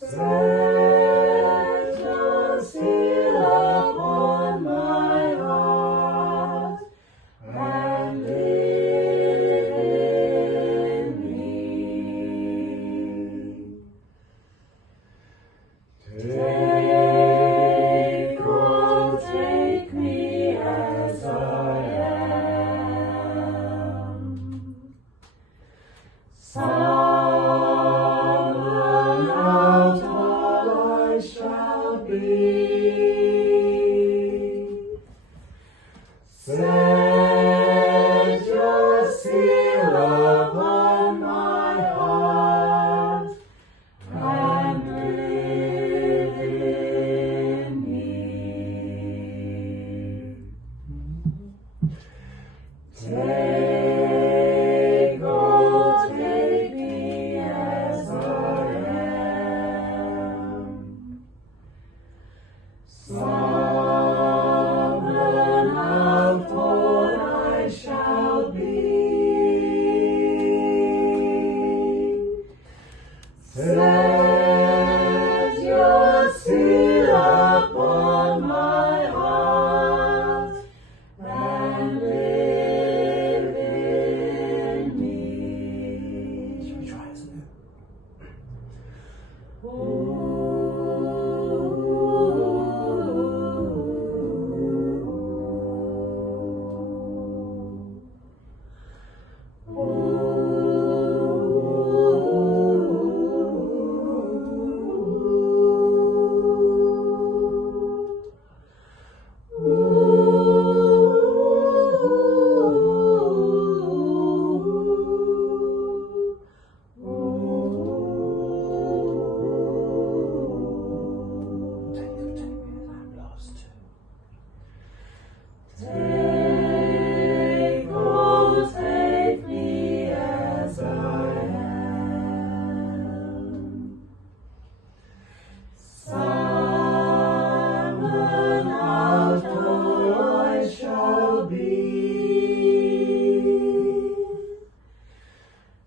Set your seal upon my heart and live in me. Take, oh, take me as I am. Summoned out all I shall be. Set your seal upon my heart and live in me. Take, oh, take me as I am. Summoned out what I shall be. Set your seal upon my heart and live in me. Should we try it, isn't it? Take me as I'm lost. Take, oh, take me as I am. Summoned out all I shall be.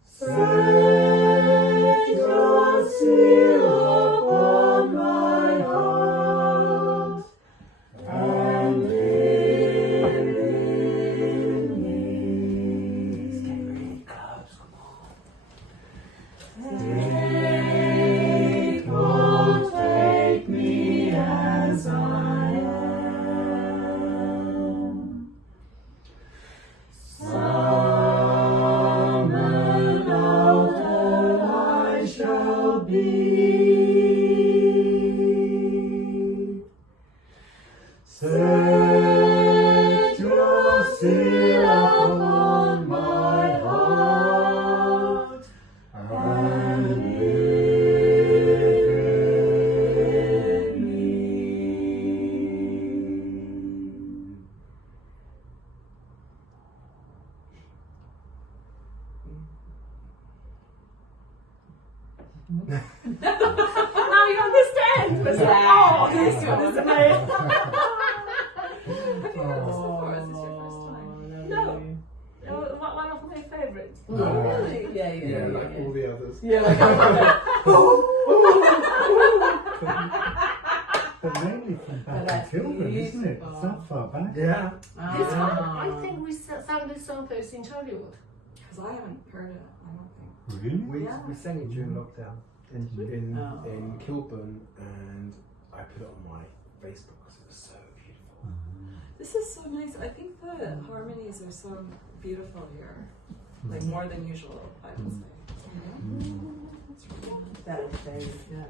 Set your seal upon my heart and live in me. Let's get really close, come on. Take, oh, take me as I am. Summoned out all I shall be. Set your seal upon my heart and live in me. Now you understand. Was it? Oh, this one is amazing. Have you heard this before? Is this your first time? No. One of my favourites. No. Oh, really? Yeah, Yeah, like all the others. Yeah, like But mainly from back in that's Kilburn, isn't it? beautiful. It's that far back. Yeah. This one, I think we sang this song first in Hollywood. Because I haven't heard it, I don't think. Really? We sang it during lockdown in Oh. Kilburn, and I put it on my Facebook because it was so beautiful. This is so nice. I think the harmonies are so beautiful here. Like more than usual, I would say. You know? It's really nice. that is very good.